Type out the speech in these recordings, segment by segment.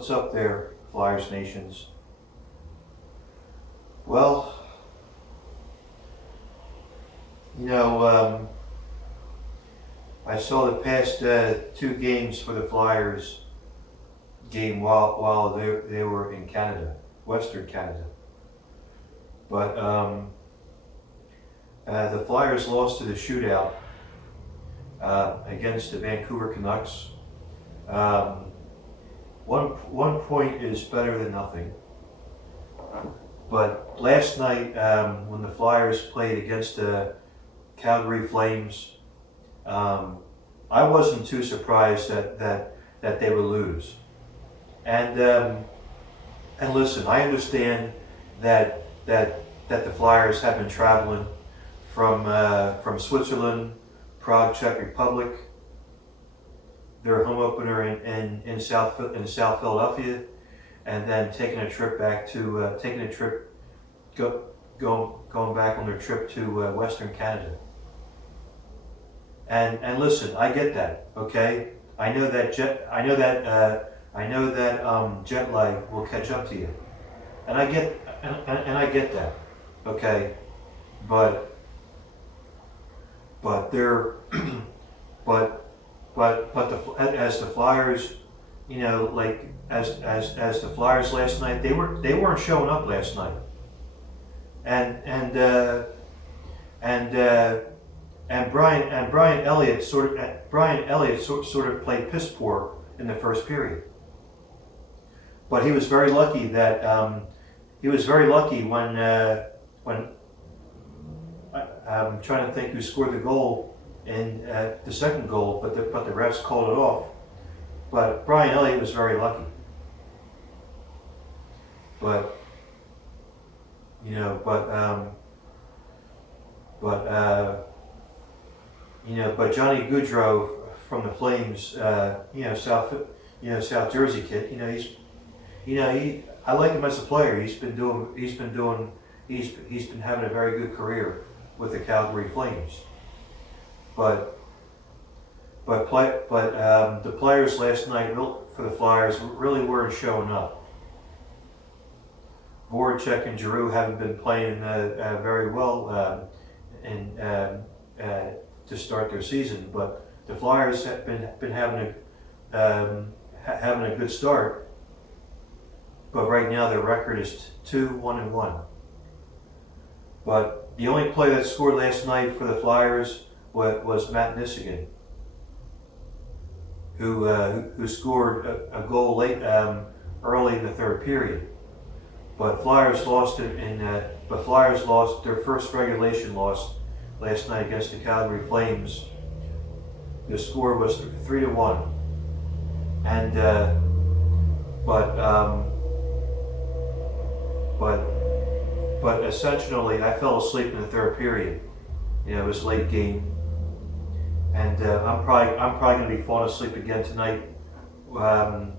What's up there, Flyers Nations? Well, you know, I saw the past two games for the Flyers game while they were in Canada, Western Canada. But the Flyers lost to the shootout against the Vancouver Canucks. One point is better than nothing. But last night, when the Flyers played against the Calgary Flames, I wasn't too surprised that they would lose. And listen, I understand that the Flyers have been traveling from Switzerland, Prague, Czech Republic, their home opener in South Philadelphia, and then taking a trip back to going back on their trip to Western Canada. And listen, I get that. Okay, I know that jet lag will catch up to you, and I get that. Okay, but they're as the Flyers, you know, like as the Flyers last night, they weren't showing up last night, and Brian Elliott sort of played piss poor in the first period, but he was very lucky that when I'm trying to think who scored the goal in the second goal, but the refs called it off. But Brian Elliott was very lucky. But Johnny Gaudreau from the Flames, South Jersey kid. I like him as a player. He's been having a very good career with the Calgary Flames. But the players last night for the Flyers really weren't showing up. Voracek and Giroux haven't been playing very well to start their season, but the Flyers have been having a good start. But right now their record is 2-1-1. But the only player that scored last night for the Flyers was Matt Niskanen, who scored a goal late early in the third period. But Flyers lost their first regulation loss last night against the Calgary Flames. The score was 3-1, and but essentially I fell asleep in the third period. It was a late game, and I'm probably going to be falling asleep again tonight when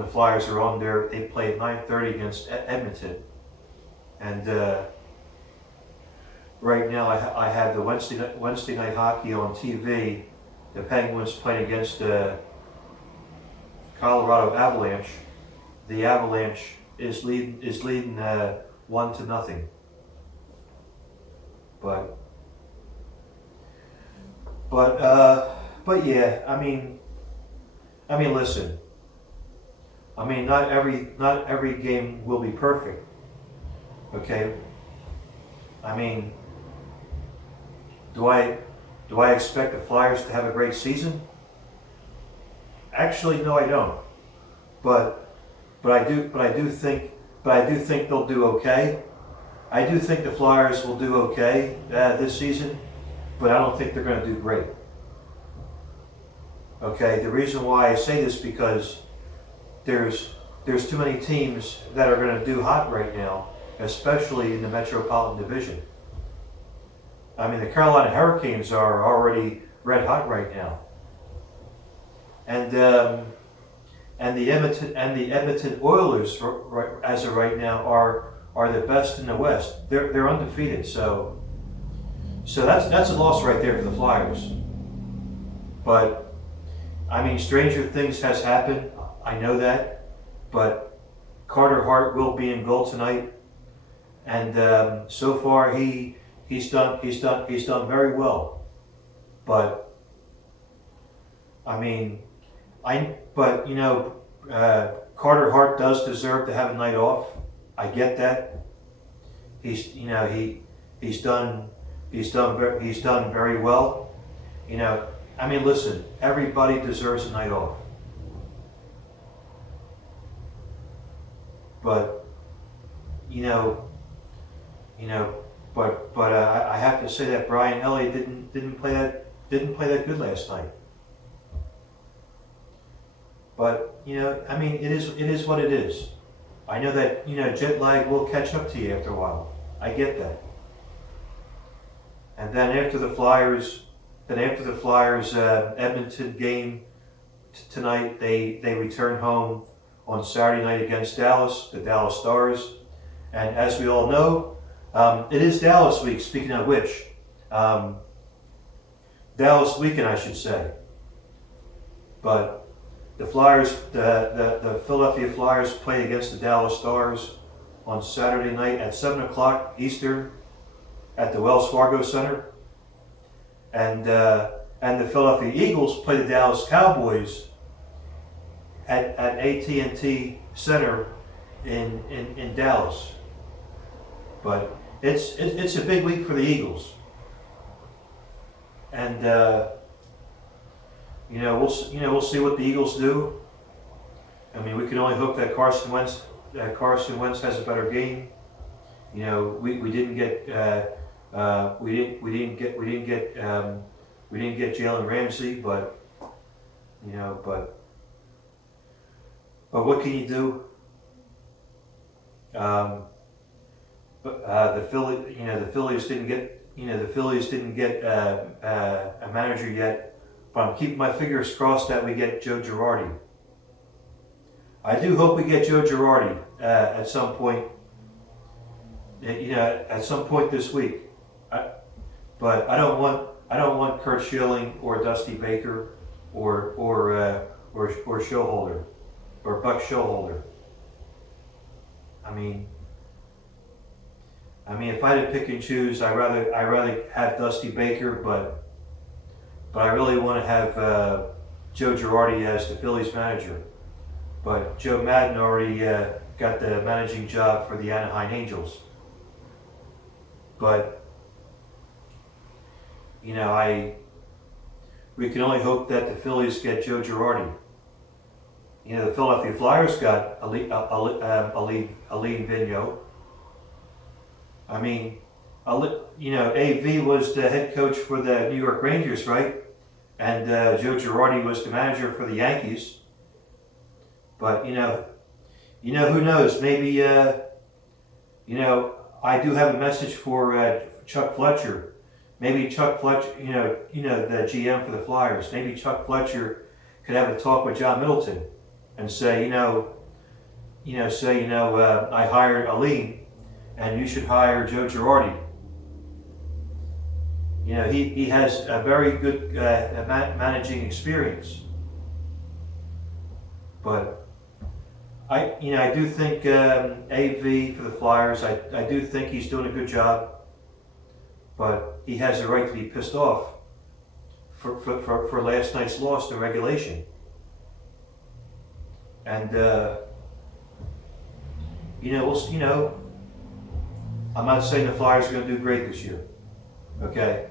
the Flyers are on there. They play at 9:30 against Edmonton, and right now I have the Wednesday night hockey on TV. The Penguins playing against the Colorado Avalanche. The Avalanche is leading 1-0. But yeah, I mean, listen. I mean, not every game will be perfect. Okay. I mean, do I expect the Flyers to have a great season? Actually, no, I don't. But I do think they'll do okay. I do think the Flyers will do okay this season, but I don't think they're going to do great. Okay, the reason why I say this because there's too many teams that are going to do hot right now, especially in the Metropolitan Division. I mean, the Carolina Hurricanes are already red hot right now, and the Edmonton Oilers, as of right now, are the best in the West. They're undefeated, so that's a loss right there for the Flyers. But I mean, stranger things has happened. I know that, but Carter Hart will be in goal tonight, and so far he's done very well. But I mean, but Carter Hart does deserve to have a night off. I get that. He's done very well. I mean, listen, everybody deserves a night off. But I have to say that Brian Elliott didn't play that good last night. But I mean, it is what it is. I know that jet lag will catch up to you after a while. I get that. And then after the Flyers Edmonton game tonight, they return home on Saturday night against Dallas, the Dallas Stars. And as we all know, it is Dallas week. Speaking of which, Dallas weekend, I should say. But the Philadelphia Flyers play against the Dallas Stars on Saturday night at 7 o'clock Eastern at the Wells Fargo Center. And the Philadelphia Eagles play the Dallas Cowboys at AT&T Center in Dallas. But it's a big week for the Eagles. And we'll see what the Eagles do. I mean, we can only hope that Carson Wentz has a better game. We didn't get Jalen Ramsey, but what can you do? The Phillies didn't get a manager yet. But I'm keeping my fingers crossed that we get Joe Girardi. I do hope we get Joe Girardi at some point. At some point this week. But I don't want Kurt Schilling or Dusty Baker or Showholder or Buck Showholder. I mean, if I had to pick and choose, I rather have Dusty Baker, but I really want to have Joe Girardi as the Phillies manager. But Joe Madden already got the managing job for the Anaheim Angels. But we can only hope that the Phillies get Joe Girardi. The Philadelphia Flyers got Alain Vigneault. I mean, AV was the head coach for the New York Rangers, right? And Joe Girardi was the manager for the Yankees. But who knows? Maybe I do have a message for Chuck Fletcher. Maybe Chuck Fletcher, the GM for the Flyers. Maybe Chuck Fletcher could have a talk with John Middleton and say, I hired Alain, and you should hire Joe Girardi. He has a very good managing experience. But I do think AV for the Flyers, I do think he's doing a good job. But he has the right to be pissed off for last night's loss in regulation. And I'm not saying the Flyers are going to do great this year. Okay.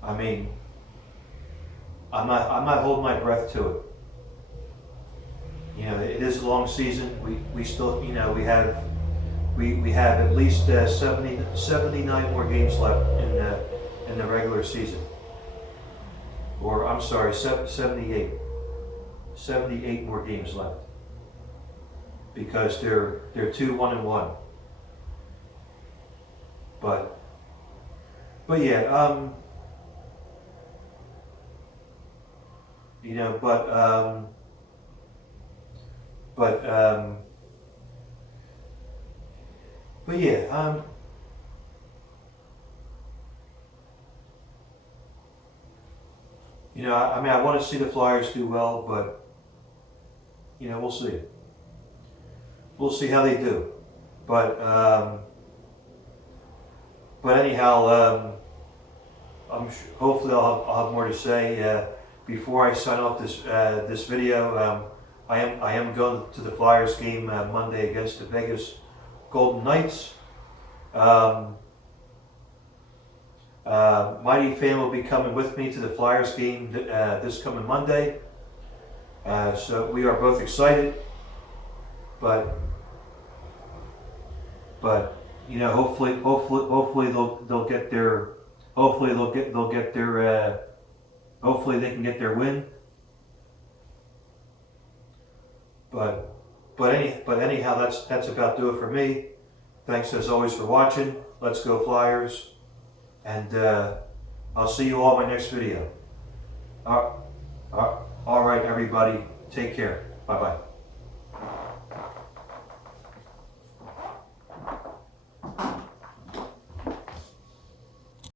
I mean, I'm not holding my breath to it. It is a long season. We still we have at least 79 more games left in the regular season. Or I'm sorry, 78. 78 more games left. Because they're 2-1-1. But yeah, I want to see the Flyers do well, but you know, we'll see. We'll see how they do. But anyhow, hopefully I'll have more to say. Before I sign off this video, I am going to the Flyers game Monday against the Vegas Golden Knights. Mighty Fan will be coming with me to the Flyers game this coming Monday. So we are both excited, but you know, hopefully they'll get their hopefully they can get their win. But anyhow, that's about do it for me. Thanks as always for watching. Let's go Flyers, and I'll see you all in my next video. All right, everybody, take care. Bye bye.